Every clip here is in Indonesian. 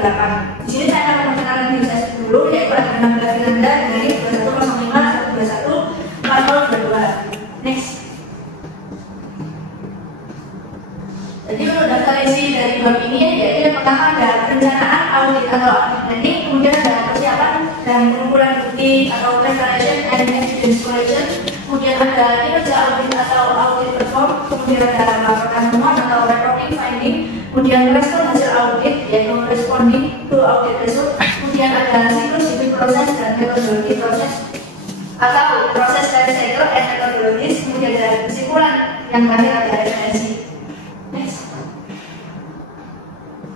8. Di sini saya akan memperkenalkan diri saya dulu, yaitu ada nama Anda dari 2105 Next. Jadi untuk daftar isi dari bab ini, yaitu yang pertama ada perencanaan audit atau audit planning, kemudian ada persiapan dan pengumpulan bukti atau preparation and evidence collection, kemudian ada kinerja audit atau audit perform, kemudian ada laporan temuan atau reporting finding, kemudian respon hasil audit yaitu responding to audit result, kemudian ada siklus hidup proses dan metodologi proses atau proses life cycle and methodologies, kemudian ada kesimpulan, yang terakhir ada referensi. Next.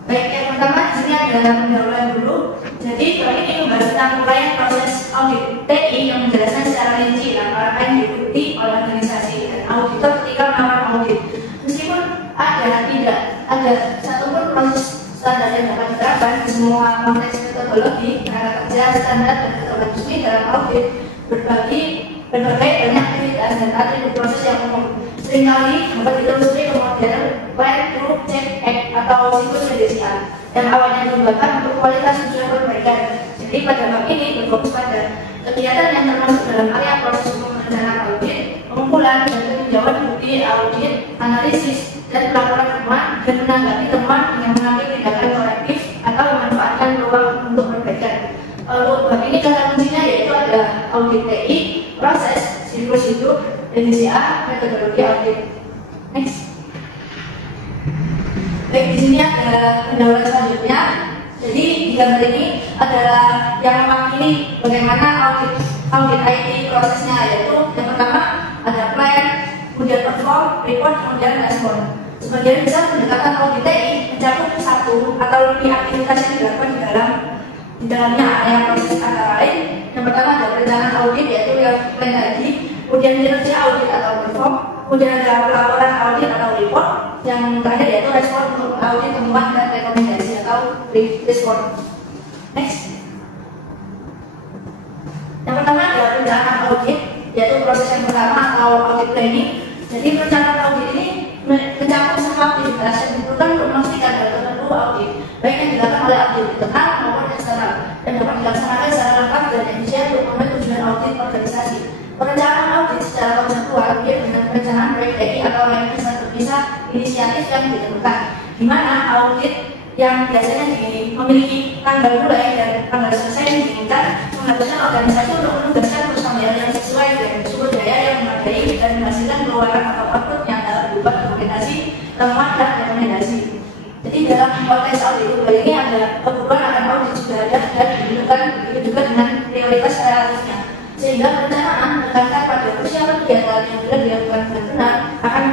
Baik, yang pertama di sini adalah pendahuluan dulu. Jadi kalau ini membahas tentang uraian proses audit TI yang menjelaskan secara rinci langkah yang diikuti oleh organisasi dan auditor ketika melakukan audit. Meskipun tidak ada satupun proses standar yang dapat diterapkan di semua konteks metodologi, cara kerja, standar dan metodologi dalam audit berbagai banyak aktivitas dan atribut proses yang umum. Seringkali dapat ditelusuri ke model plan, group, check, act atau siklus PDCA yang awalnya digunakan untuk kualitas tujuan perbaikan. Jadi pada bab ini berfokus pada kegiatan yang termasuk dalam area proses hukum perencanaan audit, pengumpulan dan peninjauan bukti audit, analisis dan pelaporan temuan dan menanggapi temuan yang mengambil tindakan korektif atau memanfaatkan peluang untuk perbaikan. Untuk bab ini kata kuncinya yaitu ada audit TI, proses, siklus hidup, PDCA, metodologi audit. Next. Baik, di sini ada pendahuluan selanjutnya. Jadi di gambar ini adalah yang mewakili bagaimana audit IT prosesnya, yaitu yang pertama ada plan, kemudian perform, report, kemudian respon. Sebagian besar pendekatan audit TI mencakup satu atau lebih aktivitas yang dilakukan di dalamnya area proses antara lain. Yang pertama ada perencanaan audit, yaitu yang plan tadi, kemudian kinerja audit atau perform, kemudian ada pelaporan audit atau report, yang terakhir yaitu respon untuk audit temuan dan rekomendasi atau respon. Next. Yang pertama ada perencanaan audit, yaitu proses yang pertama atau audit planning. Jadi perencanaan audit ini mencakup semua aktivitas yang diperlukan untuk memastikan hal tertentu audit, baik yang dilakukan oleh audit internal maupun eksternal, dan dapat dilaksanakan secara lengkap dan efisien untuk memenuhi tujuan audit organisasi. Perencanaan audit secara konseptual mirip dengan perencanaan proyek TI atau yang bisa inisiatif yang ditentukan, di mana audit yang biasanya memiliki tanggal mulai dan tanggal selesai yang diinginkan mengharuskan organisasi untuk menugaskan personel yang sesuai dengan sumber daya yang memadai dan menghasilkan keluaran atau output yang dapat berupa dokumentasi, temuan dan rekomendasi. Jadi dalam konteks audit ini ada kebutuhan akan audit sudah ada dan dibutuhkan begitu juga dengan prioritas relatifnya, sehingga perencanaan menekankan pada persiapan kegiatan yang sudah dilakukan dengan benar akan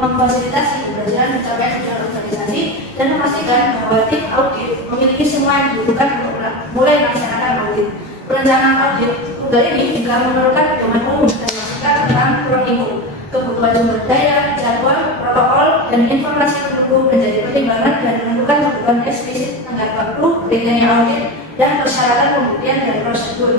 memfasilitasi keberhasilan pencapaian tujuan organisasi dan memastikan bahwa tim audit memiliki semua yang dibutuhkan untuk mulai melaksanakan audit. Perencanaan audit tunggal ini juga memerlukan pedoman umum dan masukan tentang kronologi, kebutuhan sumber daya, jadwal, protokol, dan informasi pendukung menjadi pertimbangan dan menentukan kebutuhan eksplisit tenggat waktu, kriteria audit, dan persyaratan pembuktian dan prosedur.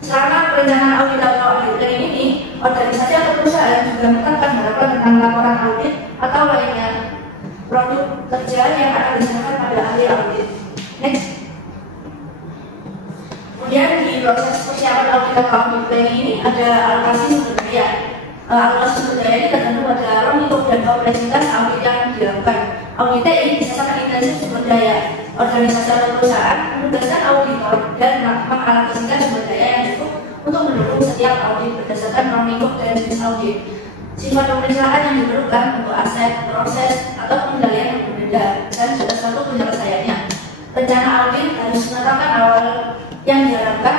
Selama perencanaan audit atau audit planning ini, organisasi atau perusahaan juga menetapkan harapan tentang laporan audit atau lainnya produk kerja yang akan diserahkan pada ahli audit. Next. Kemudian di proses persiapan audit atau audit planning ini ada alokasi sumber daya. Alokasi sumber daya ini tertentu pada lingkup dan kompleksitas audit yang dilakukan. Audit TI bisa sangat intensif sumber daya. Organisasi atau perusahaan menugaskan auditor dan mengalokasikan sumber daya yang cukup untuk mendukung setiap audit berdasarkan lingkup dan jenis audit. Sifat pemeriksaan yang diperlukan untuk aset, proses, atau pengendalian yang berbeda dan juga satu penyelesaiannya. Rencana audit harus menetapkan awal yang diharapkan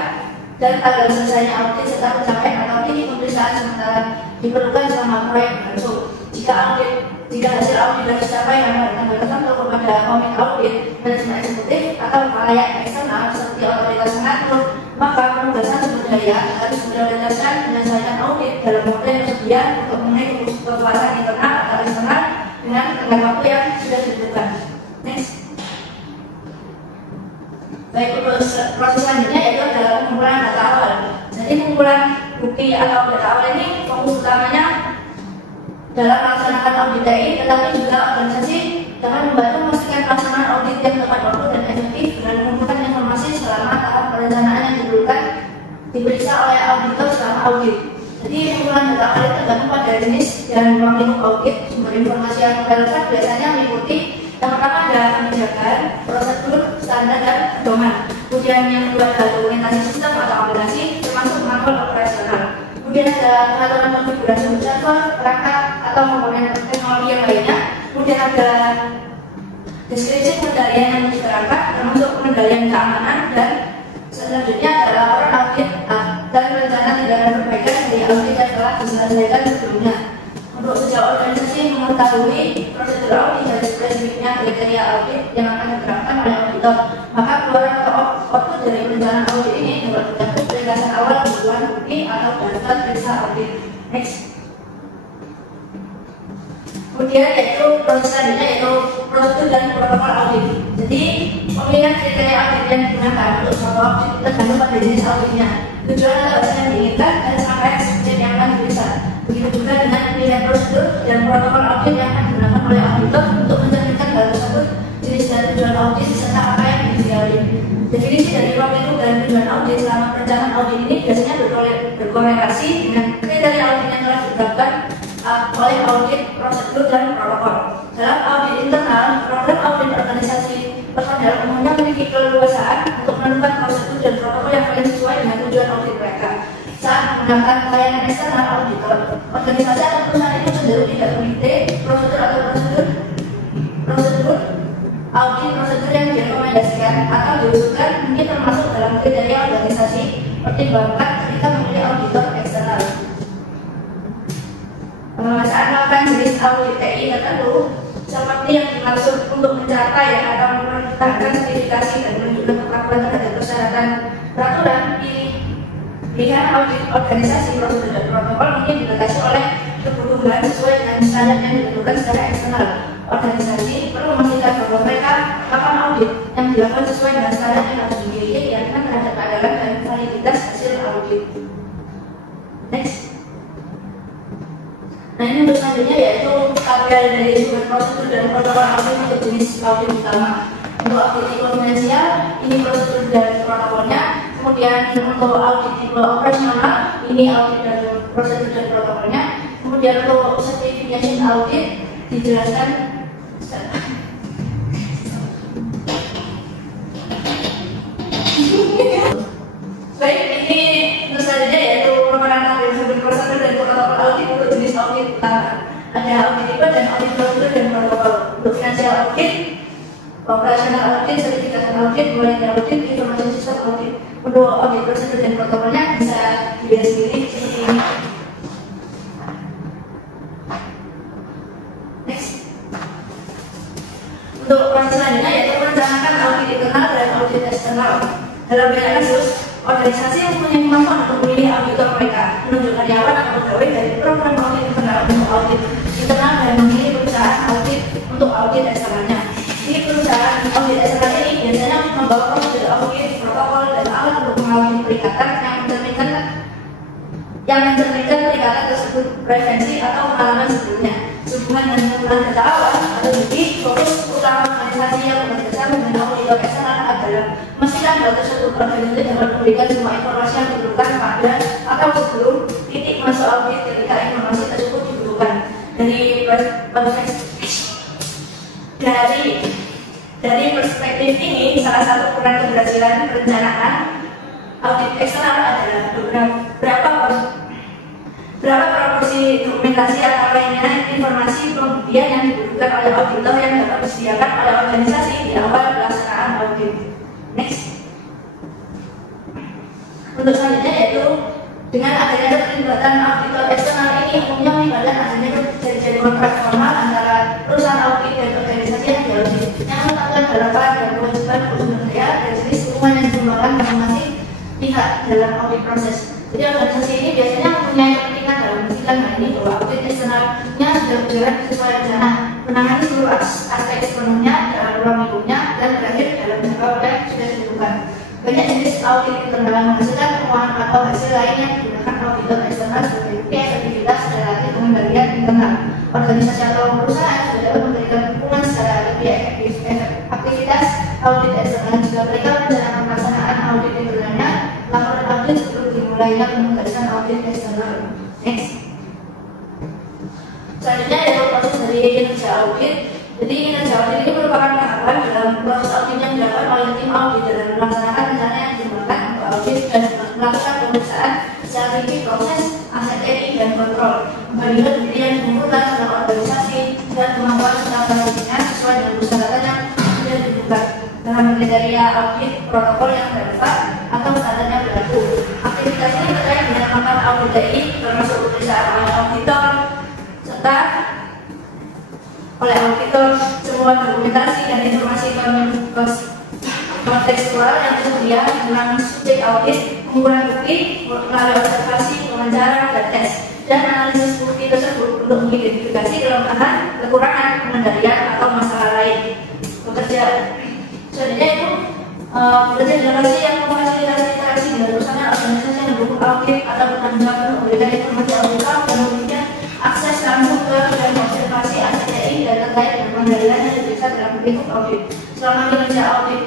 dan tanggal selesainya audit serta pencapaian atau titik pemeriksaan sementara diperlukan selama proyek berlangsung. Jika hasil audit sudah dicapai pada tanggal tertentu kepada komite audit, manajemen eksekutif atau khalayak eksternal seperti otoritas mengatur, maka penugasan sumber daya harus berdasarkan penyelesaian audit dalam waktu yang tersedia untuk memenuhi kepuasan internal atau eksternal dengan tenggat waktu yang sudah ditentukan. Next. Baik, untuk proses selanjutnya yaitu adalah pengumpulan data awal. Jadi pengumpulan bukti atau data awal ini fokus utamanya dalam melaksanakan audit TI, tetapi juga organisasi dapat membantu memastikan pelaksanaan audit audit yang tepat waktu dan efektif dengan mengumpulkan informasi selama tahap perencanaan yang diperlukan diperiksa oleh auditor selama audit. Jadi pengumpulan data audit tergantung pada jenis dan ruang lingkup audit. Sumber informasi yang relevan biasanya meliputi yang pertama ada kebijakan, prosedur, standar, dan pedoman. Kemudian yang kedua ada dokumentasi sistem atau aplikasi termasuk manual operasional. Kemudian ada pengaturan konfigurasi server, perangkat atau komponen teknologi yang lainnya. Kemudian ada deskripsi pengendalian yang diperangkat termasuk pengendalian keamanan, dan selanjutnya adalah laporan audit dan rencana tindakan perbaikan dari audit yang telah diselesaikan sebelumnya. Untuk sejauh organisasi mengetahui prosedur audit dan spesifiknya kriteria audit yang akan diterapkan oleh auditor, maka keluaran atau output dari perencanaan audit ini dapat mencakup penjelasan awal kebutuhan bukti atau daftar periksa audit. Next. Kemudian yaitu proses selanjutnya yaitu prosedur dan protokol audit. Jadi pemilihan kriteria audit yang digunakan untuk suatu audit tergantung pada jenis auditnya, tujuan atau hasil yang diinginkan, dan sampai subjek yang akan diperiksa. Begitu juga dengan pemilihan prosedur dan protokol audit yang akan digunakan oleh auditor untuk mencerminkan hal tersebut, jenis dan tujuan audit serta apa yang diaudit. Definisi dari ruang lingkup dan tujuan audit selama perencanaan audit ini biasanya berkorelasi dengan kriteria audit yang telah ditetapkan oleh audit, prosedur, dan protokol. Dalam audit internal, program audit organisasi personel umumnya memiliki keleluasaan untuk menentukan prosedur dan protokol yang paling sesuai dengan tujuan audit mereka. Saat menggunakan layanan eksternal auditor, organisasi atau perusahaan itu cenderung tidak memiliki prosedur atau prosedur audit prosedur yang direkomendasikan atau diusulkan mungkin termasuk dalam kriteria organisasi pertimbangkan ketika memilih auditor eksternal. Saat melakukan jenis audit TI tertentu seperti yang dimaksud untuk mencapai atau menetapkan sertifikasi dan menunjukkan kepatuhan terhadap persyaratan peraturan, pilihan audit organisasi, prosedur, dan protokol mungkin dibatasi oleh kebutuhan sesuai dengan standar yang ditentukan secara eksternal. Organisasi perlu memastikan bahwa mereka melakukan audit yang dilakukan sesuai dengan standar yang harus dimiliki, yakni terhadap keadilan dan validitas hasil audit. Next. Nah, ini untuk selanjutnya yaitu tabel dari sumber prosedur dan protokol audit untuk jenis audit utama. Untuk audit komersial, ini prosedur dan protokolnya. Kemudian untuk audit tipe operasional, ini audit dan prosedur dan protokolnya. Kemudian untuk certification audit dijelaskan baik, ini untuk selanjutnya yaitu pemeran tabel sumber prosedur dan protokol audit untuk jenis audit utama. Ada audit tipe dan audit prosedur dan protokol. Untuk financial audit, operational audit, sertifikasi audit, quality audit, information system audit. Untuk audit prosedur dan protokolnya bisa dilihat sendiri seperti ini. Next. Untuk proses selanjutnya yaitu merencanakan audit internal dan audit eksternal. Dalam banyak kasus, organisasi yang mempunyai kemampuan untuk memilih auditor mereka, menunjuk karyawan atau pegawai dari program audit internal untuk audit internal dan memilih perusahaan audit untuk audit eksternalnya. Di perusahaan audit eksternal ini biasanya membawa prosedur audit, protokol, dan alat untuk mengaudit perikatan yang mencerminkan perikatan tersebut prevensi atau pengalaman sebelumnya. Hubungan dan penggunaan data awal atau jadi fokus utama organisasi yang bekerja dengan auditor eksternal adalah memastikan hal tersebut organisasi dapat memberikan semua informasi yang diperlukan pada atau sebelum titik masuk audit ketika informasi tersebut dibutuhkan. Dari perspektif ini, salah satu peran keberhasilan perencanaan audit eksternal adalah berapa proporsi dokumentasi atau lainnya informasi pembuktian yang dibutuhkan oleh auditor yang dapat disediakan oleh organisasi di awal pelaksanaan audit. Next. Untuk selanjutnya yaitu dengan adanya keterlibatan auditor eksternal ini umumnya melibatkan adanya perjanjian kontrak formal antara perusahaan audit dan organisasi yang diaudit yang menetapkan harapan dan kewajiban sumber daya dan jenis hubungan yang dikembangkan masing-masing pihak dalam audit proses. Jadi organisasi ini biasanya mempunyai kepentingan dalam memastikan hal ini bahwa audit eksternalnya sudah berjalan sesuai rencana, menangani seluruh aspek sepenuhnya dalam ruang lingkupnya dan berakhir dalam jangka waktu yang sudah ditentukan. Banyak jenis audit internal menghasilkan temuan atau hasil lain yang digunakan auditor eksternal sebagai bukti efektivitas relatif pengendalian internal. Organisasi atau perusahaan sudah dapat memberikan dukungan secara lebih efektif aktivitas lainnya penugasan audit eksternal. Next. Selanjutnya yaitu proses dari kinerja audit. Jadi kinerja audit ini merupakan tahapan dalam proses audit yang dilakukan oleh tim audit dalam melaksanakan rencana yang digunakan untuk audit dan melakukan pemeriksaan secara tinggi proses aset TI dan kontrol, membandingkan bukti yang dikumpulkan dalam organisasi dan kemampuan serta perizinan sesuai dengan persyaratan yang sudah dibuka dalam kriteria audit protokol yang relevan atau standar yang berlaku. Aktivitas ini terkait dengan melakukan audit TI termasuk pemeriksaan oleh auditor serta oleh auditor semua dokumentasi dan informasi kontekstual yang tersedia dalam subjek audit, pengumpulan bukti melalui observasi, wawancara, dan tes, dan analisis bukti tersebut untuk mengidentifikasi kelemahan, kekurangan, pengendalian atau masalah lain. Bekerja selanjutnya itu bekerja di lokasi yang memfasilitasi interaksi dengan perusahaan organisasi yang mendukung audit atau bertanggung jawab untuk memberikan informasi auditor dan memberikan akses langsung ke dan observasi aset TI dan terkait dengan pengendalian yang diperiksa dalam bentuk audit. Selama kinerja audit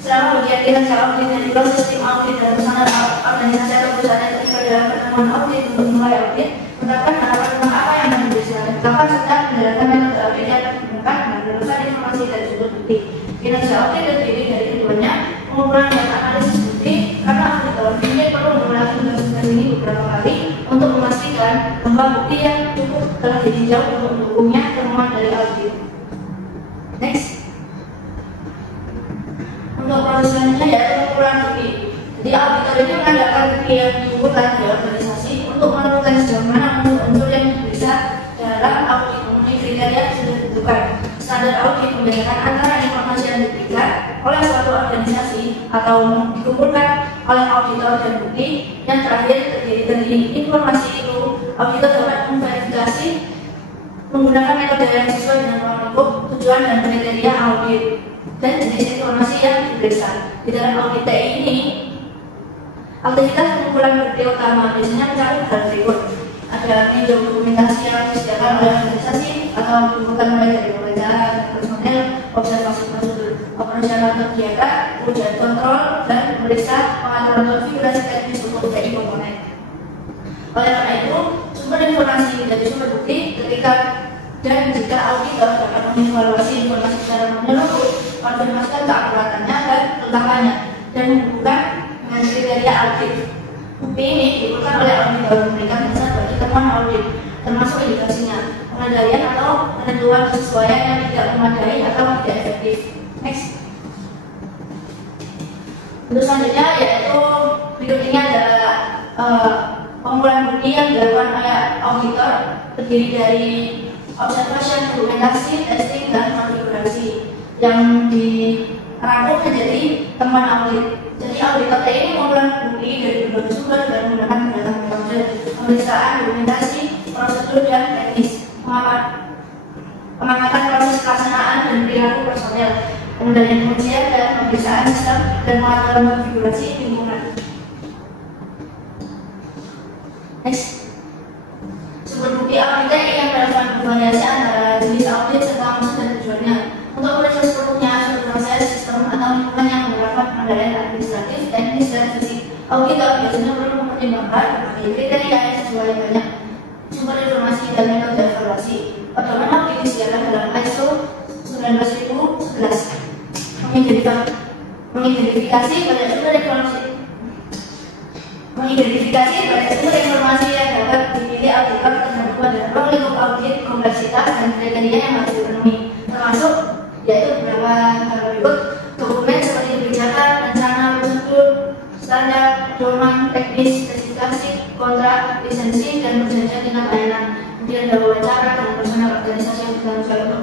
selama bagian kinerja audit yang diproses tim audit dan perusahaan organisasi atau perusahaan yang terlibat dalam pertemuan audit untuk memulai audit, menetapkan harapan tentang apa yang akan dilakukan serta menjalankan metode audit yang akan digunakan dan menemukan informasi dari sumber bukti. Kinerja audit terdiri dari keduanya, pengumpulan dan analisis bukti, karena auditor ini perlu mengulangi tugas ini beberapa kali untuk memastikan bahwa bukti yang cukup telah ditinjau untuk mendukungnya temuan dari audit. Next. Untuk proses selanjutnya yaitu pengumpulan bukti. Jadi auditor ini mengandalkan bukti yang dikumpulkan di organisasi untuk menentukan sejauh mana unsur yang bisa dalam audit memenuhi kriteria yang sudah ditentukan. Standar audit membedakan antara informasi yang diberikan oleh suatu organisasi atau dikumpulkan oleh auditor dan bukti yang terakhir terdiri dari informasi itu. Auditor dapat memverifikasi menggunakan metode yang sesuai dengan ruang lingkup, tujuan dan kriteria audit dan jenis informasi yang diperiksa. Di dalam audit TI ini, aktivitas pengumpulan bukti utama biasanya mencakup hal berikut: ada meninjau dokumentasi yang disediakan oleh organisasi atau dikumpulkan mulai dari wawancara, personel, observasi prosedur, operasional kegiatan, ujian kontrol, dan memeriksa pengaturan konfigurasi teknis untuk TI komponen. Oleh karena itu, sumber informasi dari sumber bukti ketika dan jika auditor dapat mengevaluasi informasi secara menyeluruh, konfirmasikan keakuratannya dan kelengkapannya, dan menghubungkan dengan kriteria audit. Bukti ini diukurkan oleh auditor memberikan dasar bagi temuan audit, termasuk indikasinya, pengendalian atau penentuan kesesuaian yang tidak memadai atau tidak efektif. Next. Untuk selanjutnya yaitu berikut ini adalah pengumpulan bukti yang dilakukan oleh auditor, terdiri dari observation, dokumentasi, testing, dan konfigurasi yang dirangkum menjadi temuan audit. Jadi auditor ini mengumpulkan bukti dari berbagai sumber dan menggunakan data metode pemeriksaan, dokumentasi, prosedur, dan teknis, pengamatan proses pelaksanaan dan perilaku personel, pengendalian pengujian dan pemeriksaan sistem dan pengaturan konfigurasi lingkungan. Next. Sumber bukti audit yang relevan bervariasi antara jenis audit serta maksud dan tujuannya. Untuk proses seluruhnya, suatu proses, sistem atau lingkungan yang menerapkan pengendalian administratif, teknis, dan fisik, auditor biasanya perlu mempertimbangkan berbagai kriteria yang sesuai banyak sumber informasi dan metode evaluasi. Pedoman audit disediakan dalam ISO 19011 mengidentifikasi banyak sumber informasi yang dapat dipilih auditor terhadap pada ruang lingkup audit, kompleksitas, dan kriteria yang harus dipenuhi, termasuk yaitu beberapa hal berikut: dokumen seperti kebijakan, rencana, prosedur, standar, pedoman, teknis, spesifikasi, kontrak, lisensi, dan perjanjian tingkat layanan. Kemudian ada wawancara dengan personel organisasi yang bertanggung jawab untuk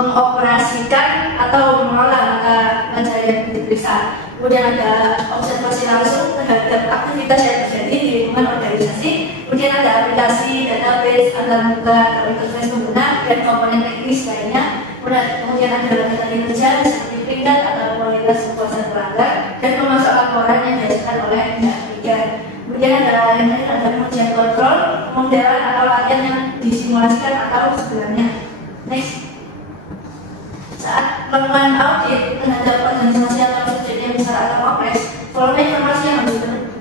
mengoperasikan atau mengelola mata pelajaran yang diperiksa. Kemudian ada observasi langsung terhadap aktivitas yang terjadi di lingkungan organisasi. Kemudian ada aplikasi, database, antar muka, interface pengguna, dan komponen teknis lainnya. Kemudian ada data kinerja seperti peringkat atau kualitas kepuasan pelanggan dan memasuk laporan yang dihasilkan oleh pihak ketiga. Kemudian ada yang lain, ada pengujian kontrol, pemodelan atau latihan yang disimulasikan atau sebenarnya. Next. Saat melakukan audit terhadap organisasi atau subjek yang besar atau kompleks, volume informasi yang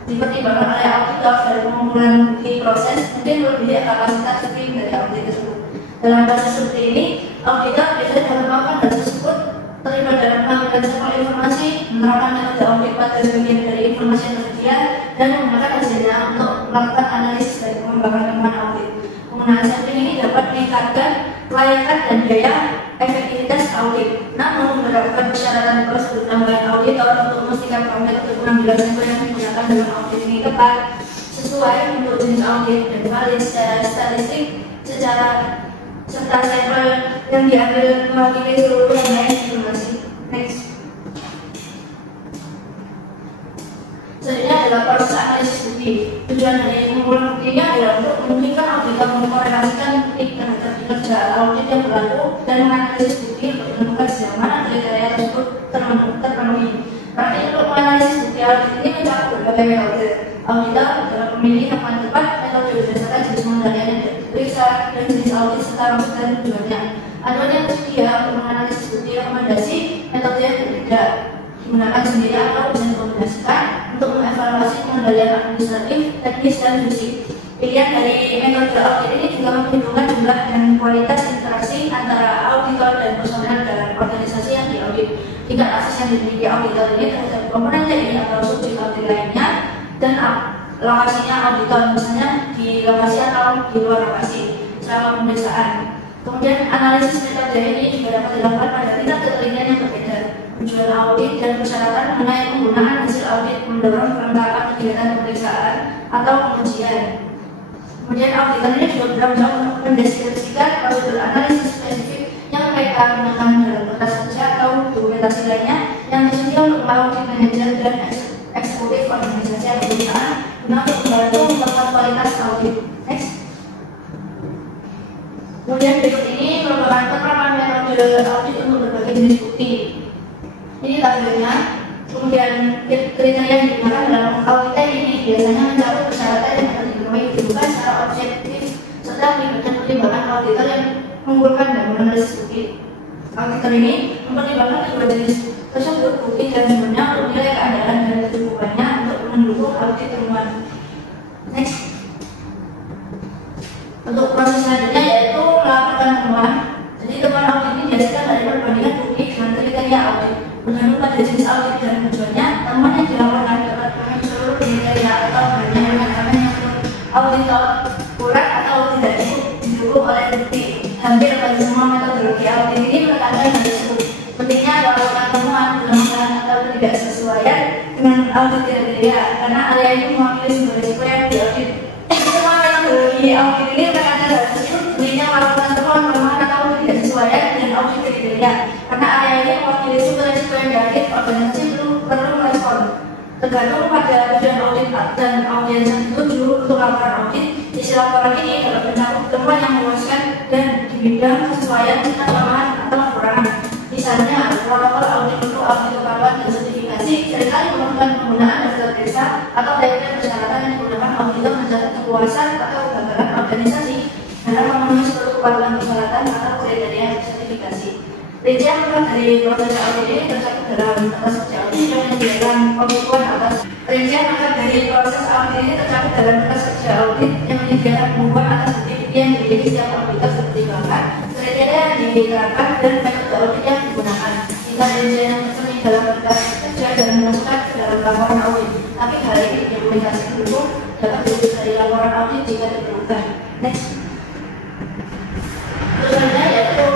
dipertimbangkan oleh auditor dari pengumpulan bukti proses mungkin melebihi kapasitas tim dari audit tersebut. Dalam kasus seperti ini, auditor biasanya dapat melakukan hal tersebut terlibat dalam pengambilan sampel informasi, menerapkan metode audit pada bagian dari informasi yang tersedia, dan menggunakan hasilnya untuk melakukan analisis dari pengembangan temuan audit. Penggunaan sampling ini dapat meningkatkan kelayakan dan biaya efektivitas audit. Namun, menerapkan persyaratan prosedur tambahan auditor untuk memastikan bahwa metode pengambilan sampel yang digunakan dalam audit ini tepat, sesuai untuk jenis audit dan valid secara statistik, serta sampel yang diambil mewakili seluruh yang lain informasi. Next. Selanjutnya adalah proses analisis bukti. Tujuan dari pengumpulan buktinya adalah untuk memungkinkan auditor mengkorelasikan bukti terhadap kinerja audit yang berlaku dan menganalisis bukti untuk menemukan sejauh mana kriteria tersebut terpenuhi. Praktik untuk menganalisis bukti audit ini mencakup berbagai metode. Auditor dalam memilih yang paling tepat metode berdasarkan jenis pengendalian yang diperiksa dan jenis audit serta maksud dan tujuannya. Aduan yang tersedia untuk menganalisis bukti rekomendasi metode yang berbeda digunakan sendiri atau dikombinasikan untuk mengevaluasi pengendalian administratif, teknis, dan fisik. Pilihan dari metode audit ini juga memperhitungkan jumlah dan kualitas interaksi antara auditor dan personel dalam organisasi yang diaudit. Tingkat akses yang dimiliki auditor ini terhadap komponen TI atau subjek audit lainnya, dan lokasinya auditor, misalnya di lokasi atau di luar lokasi selama pemeriksaan. Kemudian analisis metode ini juga dapat dilakukan pada tingkat ketelitian yang berbeda. Tujuan audit dan persyaratan mengenai penggunaan hasil audit mendorong kelengkapan kegiatan pemeriksaan atau pengujian. Kemudian auditor ini juga bertanggung jawab untuk mendeskripsikan prosedur analisis spesifik yang mereka gunakan dalam kertas kerja atau dokumentasi lainnya yang tersedia untuk audit manajer dan eksekutif organisasi atau perusahaan guna untuk membantu memperkuat kualitas audit. Next. Kemudian berikut ini merupakan penerapan metode audit untuk berbagai jenis bukti. Ini tabelnya. Kemudian kriteria yang digunakan dalam audit ini biasanya mencakup persyaratan yang harus dipenuhi dibuka secara objektif serta melibatkan pertimbangan auditor yang mengumpulkan dan menganalisis bukti. Auditor ini mempertimbangkan kedua jenis tersebut bukti dan sumbernya untuk menilai keadaan dan kecukupannya untuk mendukung audit temuan. Next. Untuk proses selanjutnya yaitu melakukan temuan. Jadi temuan audit ini dihasilkan dari perbandingan bukti dengan kriteria audit. Bergantung pada jenis audit dan tujuannya, temuan yang dilakukan dapat memenuhi seluruh kriteria atau hanya elemen yang menurut auditor kurang atau tidak cukup didukung oleh bukti. Hampir pada semua metodologi audit ini menekankan hal tersebut. Pentingnya melakukan temuan benar atau ketidaksesuaian dengan audit kriteria karena area ini mewakili sumber risiko yang diaudit. Semua metodologi audit ini menekankan hal tersebut. Pentingnya melakukan temuan atau ketidaksesuaian dengan audit kriteria karena area ini mewakili sumber risiko yang diaudit. Organisasi perlu merespon tergantung pada tujuan audit dan audiens yang dituju untuk laporan audit. Isi laporan ini dapat mencakup temuan yang memuaskan dan di bidang kesesuaian tambahan atau kekurangan. Misalnya, protokol audit untuk audit kepatuhan dan sertifikasi seringkali memerlukan penggunaan daftar periksa atau tagline persyaratan yang digunakan auditor mencatat kepuasan atau kegagalan organisasi dalam memenuhi seluruh kepatuhan persyaratan atau kriteria sertifikasi. Rincian dari proses audit ini tercakup dalam atas kerja audit yang menyediakan pembukuan atas. Rincian dari proses audit ini tercakup dalam atas kerja audit yang menyediakan pembukuan atas bukti yang dimiliki setiap auditor seperti bahkan kriteria yang diterapkan dan metode audit yang digunakan. Jika rincian yang tercermin dalam berkas kerja dan dimasukkan ke dalam laporan audit, tapi hal ini dokumentasi pendukung dapat dirujuk dari laporan audit jika diperlukan. Next. Tujuannya yaitu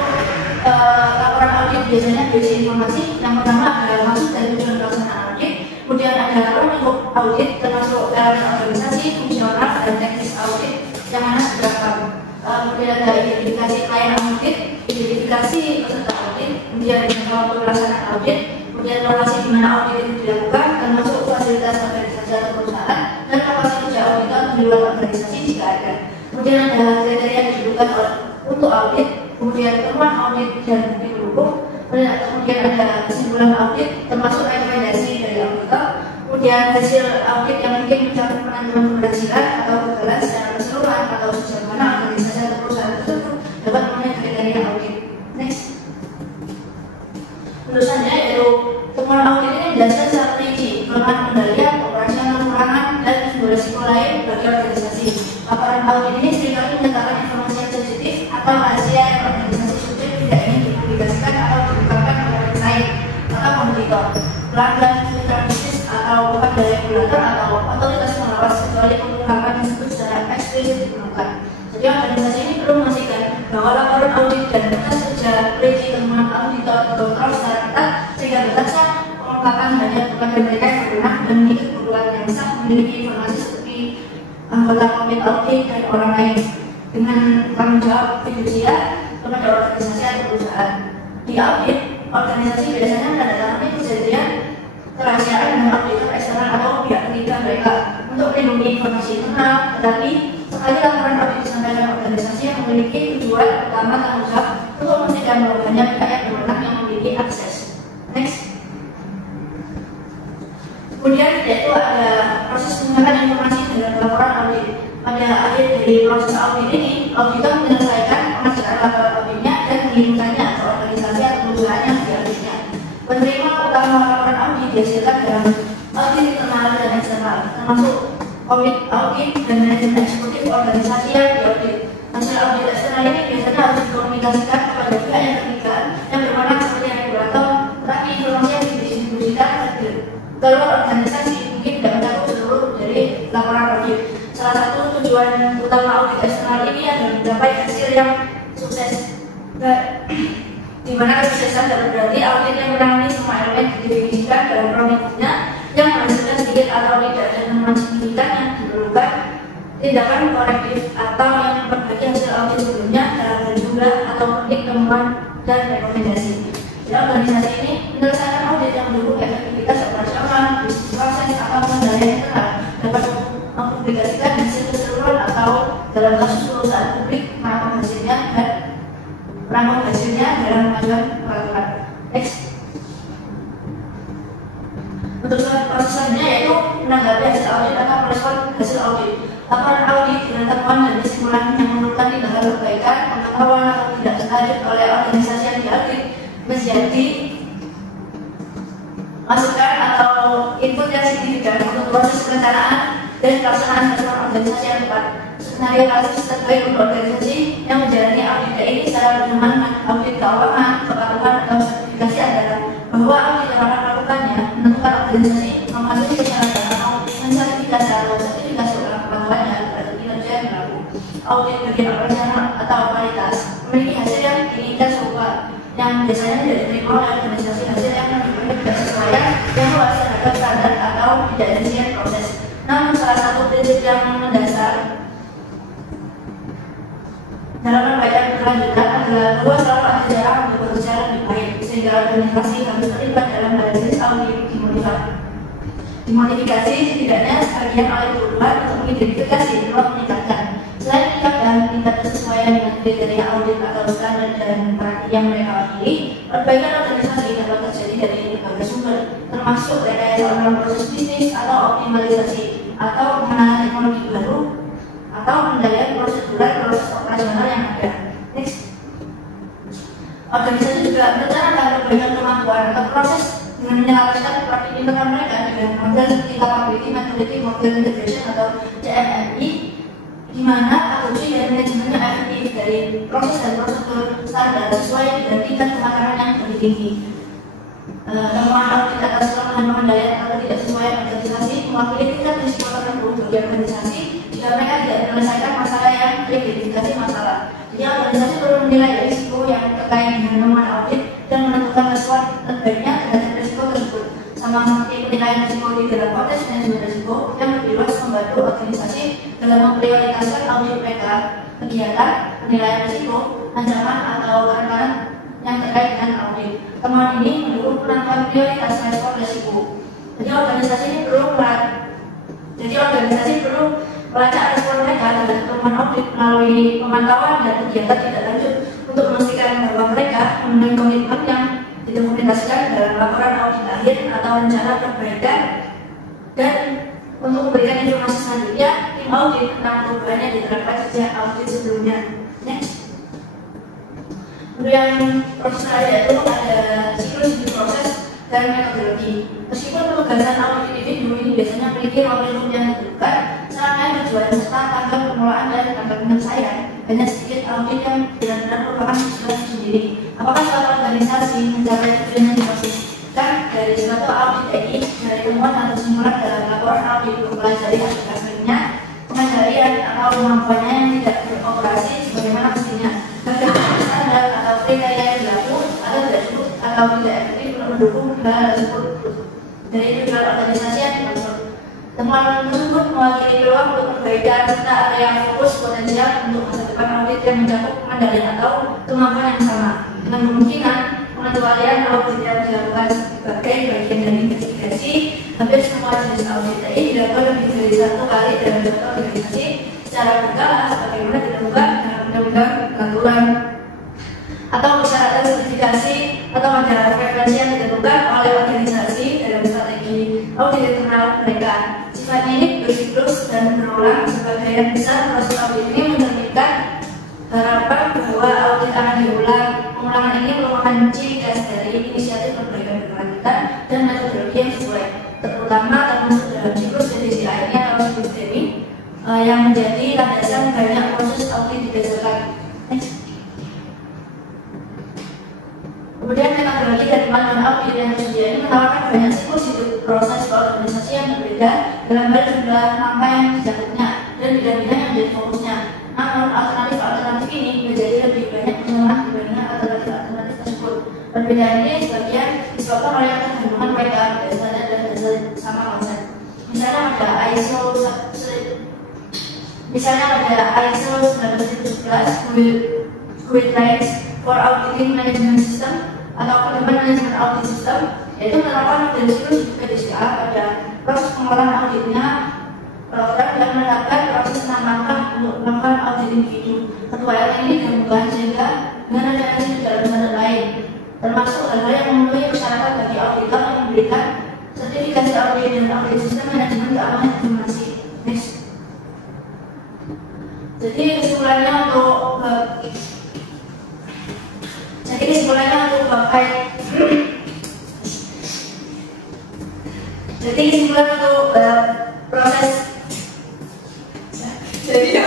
laporan audit biasanya berisi informasi. Yang pertama adalah maksud dan tujuan pelaksanaan audit, kemudian ada lingkup audit termasuk elemen organisasi, fungsional, dan teknis audit yang mana seberapa. Kemudian ada identifikasi klien audit, identifikasi peserta audit, kemudian waktu pelaksanaan audit, kemudian lokasi di mana audit itu dilakukan, termasuk fasilitas organisasi atau perusahaan, dan lokasi kerja auditor di luar organisasi jika ada. Kemudian ada kriteria yang dibutuhkan untuk audit, kemudian temuan audit dan bukti pendukung, kemudian ada kesimpulan audit termasuk rekomendasi dari auditor, kemudian hasil audit yang mungkin mencakup penentuan keberhasilan atau kegagalan secara keseluruhan atau sejauh mana organisasi atau perusahaan tersebut dapat memenuhi kriteria audit. Next. Laporan audit ini seringkali menyatakan informasi yang sensitif atau rahasia yang organisasi subjek tidak ingin dipublikasikan atau diungkapkan kepada klien atau kompetitor, pelanggan, mitra bisnis, atau bukan dari regulator atau otoritas pengawas kecuali pengungkapan tersebut secara eksplisit diperlukan. Jadi organisasi ini perlu memastikan bahwa laporan audit dan batas kerja perizinan temuan auditor terkontrol secara ketat sehingga batasnya pengungkapan hanya kepada mereka yang berwenang dan memiliki kebutuhan yang sah memiliki informasi seperti anggota komite audit dan orang lain dengan tanggung jawab fidusia kepada organisasi atau perusahaan. Di audit, organisasi biasanya menandatangani perjanjian kerahasiaan dengan auditor eksternal atau pihak ketiga mereka untuk melindungi informasi internal, tetapi sekali laporan audit disampaikan organisasi yang memiliki tujuan utama tanggung jawab untuk memastikan bahwa banyak pihak yang berwenang yang memiliki akses. Next. Kemudian yaitu ada proses pengumpulan informasi dalam laporan audit. Pada akhir dari proses audit ini, auditor menyelesaikan pengerjaan laporan auditnya dan mengirimkannya ke organisasi atau perusahaan yang diauditnya. Penerima utama laporan audit dihasilkan dalam audit internal dan eksternal, termasuk komite audit dan manajemen eksekutif organisasi yang diaudit. Hasil audit eksternal ini biasanya harus dikomunikasikan kepada pihak yang ketiga yang berwenang seperti regulator, tetapi informasi yang didistribusikan keluar organisasi mungkin tidak mencakup seluruh dari laporan audit. Salah satu tujuan utama audit eksternal ini adalah mencapai hasil yang sukses, di mana kesuksesan dapat berarti audit yang menangani semua elemen didefinisikan dalam kroniknya yang menghasilkan sedikit atau tidak ada temuan signifikan yang diperlukan tindakan korektif atau yang memperbaiki hasil audit sebelumnya dalam jumlah atau kronik temuan dan rekomendasi. Jadi organisasi ini menyelesaikan audit yang mendukung efektivitas operasional, bisnis proses atau pengendalian internal dapat mempublikasikan hasil keseluruhan atau dalam kasus perusahaan publik merangkum hasilnya dalam mengajukan peraturan. Next. Untuk proses selanjutnya yaitu menanggapi hasil audit atau merespon hasil audit. Laporan audit dengan temuan dan kesimpulan yang memerlukan tindakan perbaikan, pengetahuan atau tidak lanjut oleh organisasi yang diaudit menjadi masukan atau input yang signifikan untuk proses perencanaan dan pelaksanaan hasil organisasi yang tepat. Skenario kasus terbaik untuk organisasi yang menjalani audit ini secara bersamaan audit keuangan, kepatuhan atau sertifikasi adalah bahwa audit yang akan melakukannya menentukan organisasi mematuhi persyaratan atau mensertifikasi atau sertifikasi ulang kepatuhannya pada kinerja yang berlaku. Audit bagian operasional atau kualitas memiliki hasil yang diinginkan serupa yang biasanya tidak diterima oleh organisasi hasil yang tidak sesuai yang melaksanakan standar atau tidak efisien proses. Namun salah satu prinsip yang mendasar dalam perbaikan berkelanjutan adalah bahwa selalu ada jalan untuk bekerja lebih baik sehingga organisasi harus terlibat dalam analisis audit dimodifikasi setidaknya sebagian oleh kebutuhan untuk mengidentifikasi dan meningkatkan. Selain meningkatkan tingkat kesesuaian dengan kriteria audit atau standar dan praktik yang mereka wakili, perbaikan organisasi dapat terjadi dari berbagai sumber, termasuk rekayasa dalam proses bisnis atau optimalisasi atau pengenalan teknologi baru atau pengendalian prosedural proses operasional yang ada. Next. Organisasi juga merencanakan perbaikan kemampuan atau proses dengan menyelaraskan praktik internal mereka dengan model capability methodology model integration atau CMMI, di mana akunci dan manajemennya efektif dari proses dan prosedur standar sesuai dengan tingkat kematangan yang lebih tinggi. Temuan audit atas kelemahan pengendalian atau tidak sesuai organisasi mewakili tingkat risiko tertentu bagi organisasi jika mereka tidak menyelesaikan masalah yang teridentifikasi masalah. Jadi organisasi perlu menilai risiko yang terkait dengan temuan audit dan menentukan respon terbaiknya terhadap risiko tersebut. Sama seperti penilaian risiko di dalam konteks manajemen risiko yang lebih luas membantu organisasi dalam memprioritaskan audit mereka, kegiatan, penilaian risiko, ancaman atau kerentanan yang terkait dengan audit. Temuan ini mendukung penentuan prioritas respon risiko. Jadi organisasi perlu melacak respon mereka terhadap temuan audit melalui pemantauan dan kegiatan tidak lanjut untuk memastikan bahwa mereka memenuhi komitmen yang didokumentasikan dalam laporan audit akhir atau rencana perbaikan, dan untuk memberikan informasi selanjutnya tim audit tentang perubahan yang diterapkan sejak audit sebelumnya. Next. Kemudian proses yaitu ada siklus hidup proses dan metodologi. Meskipun penugasan audit individu ini biasanya memiliki role yang ditentukan, serangkaian tujuan serta tanggal pengelolaan banyak sedikit audit yang benar-benar merupakan tujuan sendiri. Apakah suatu organisasi mencapai tujuannya dimaksudkan dari suatu audit ini dari temuan atau kesimpulan dalam laporan audit mempelajari aspek-aspeknya, pengendalian atau kemampuannya yang tidak beroperasi sebagaimana mestinya, bagaimana standar atau kriteria yang berlaku atau tidak cukup atau tidak efektif untuk mendukung hal tersebut dari tujuan organisasi yang dimaksud. Temuan tersebut mewakili peluang untuk perbaikan serta area fokus potensial untuk masa depan audit yang mencakup pengendalian atau kemampuan yang sama, dengan kemungkinan pengecualian audit yang dilakukan sebagai bagian dari investigasi. Hampir semua jenis audit TI dilakukan lebih dari satu kali dalam suatu organisasi secara berkala sebagaimana ditentukan dalam undang-undang peraturan atau persyaratan sertifikasi atau majalah frekuensi yang ditentukan oleh organisasi dalam strategi audit internal mereka. Sifatnya ini bersiklus dan berulang. Sebagian besar proses audit ini mencerminkan harapan bahwa audit akan diulang. Pengulangan ini merupakan ciri khas dari inisiatif perbaikan berkelanjutan dan metodologi yang sesuai, terutama termasuk dalam siklus revisi lainnya atau siklus demi yang menjadi landasan banyak proses audit didasarkan. Kemudian metodologi dan panduan audit yang tersedia ini menawarkan banyak siklus hidup proses organisasi yang berbeda dalam hal jumlah langkah yang dijangkaunya dan bidang-bidang yang menjadi fokusnya. Namun alternatif ini menjadi lebih banyak menolak dibandingkan alternatif tersebut. Perbedaan ini sebagian disebabkan oleh kecenderungan mereka berdasarkan dan dasar sama konsep. Misalnya ada ISO 1911 Guidelines for Auditing Management System atau Pedoman Manajemen Audit System, yaitu menerapkan model siklus PDCA pada proses pengolahan auditnya. Program yang menetapkan proses 6 langkah untuk melakukan audit individu. Kedua hal ini digabungkan sehingga dengan adanya standar lain, termasuk hal-hal yang memenuhi persyaratan bagi auditor yang memberikan sertifikasi audit dan audit sistem manajemen keuangan informasi. Next. Jadi kesimpulannya untuk proses. Jadi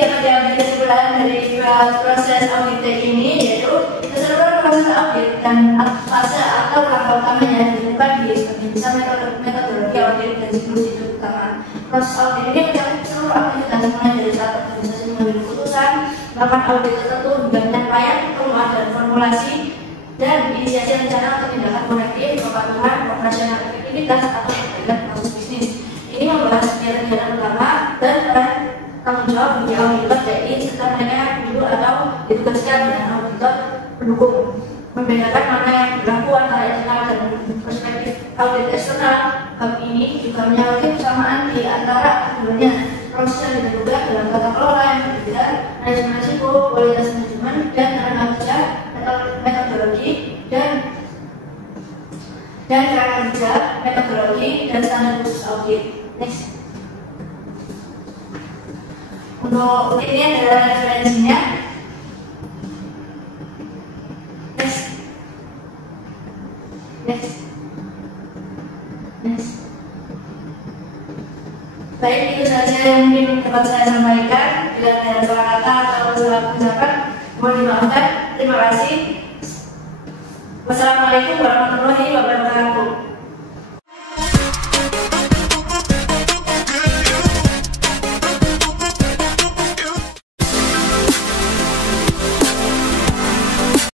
dapat diambil kesimpulan dari proses audit ini, yaitu keseluruhan proses audit dan fase atau langkah utamanya dilakukan di sebagai metodologi audit dan siklus hidup utama. Proses audit ini mencakup seluruh aktivitas mulai dari saat organisasi mengambil keputusan, melakukan audit tertentu hingga penyampaian, pengeluaran dan formulasi dan inisiasi rencana atau tindakan korektif, kepatuhan, operasional efektivitas atau perbaikan proses bisnis. Ini membahas kegiatan utama dan tanggung jawab bagi auditor TI serta mereka yang dulu atau ditugaskan dengan auditor pendukung. Membedakan mana yang berlaku antara internal dan perspektif audit eksternal. Hal ini juga menyangkut kesamaan di antara keduanya. Proses yang ditentukan dalam tata kelola yang berbeda, manajemen risiko, kualitas manajemen, dan tenaga kerja, metodologi dan cara kerja, metodologi dan standar khusus audit. Next. Untuk ini adalah referensinya. Next. Baik, itu saja yang mungkin dapat saya sampaikan. Bila ada kata atau salah ucapan, mohon dimaafkan. Terima kasih. Wassalamualaikum warahmatullahi wabarakatuh.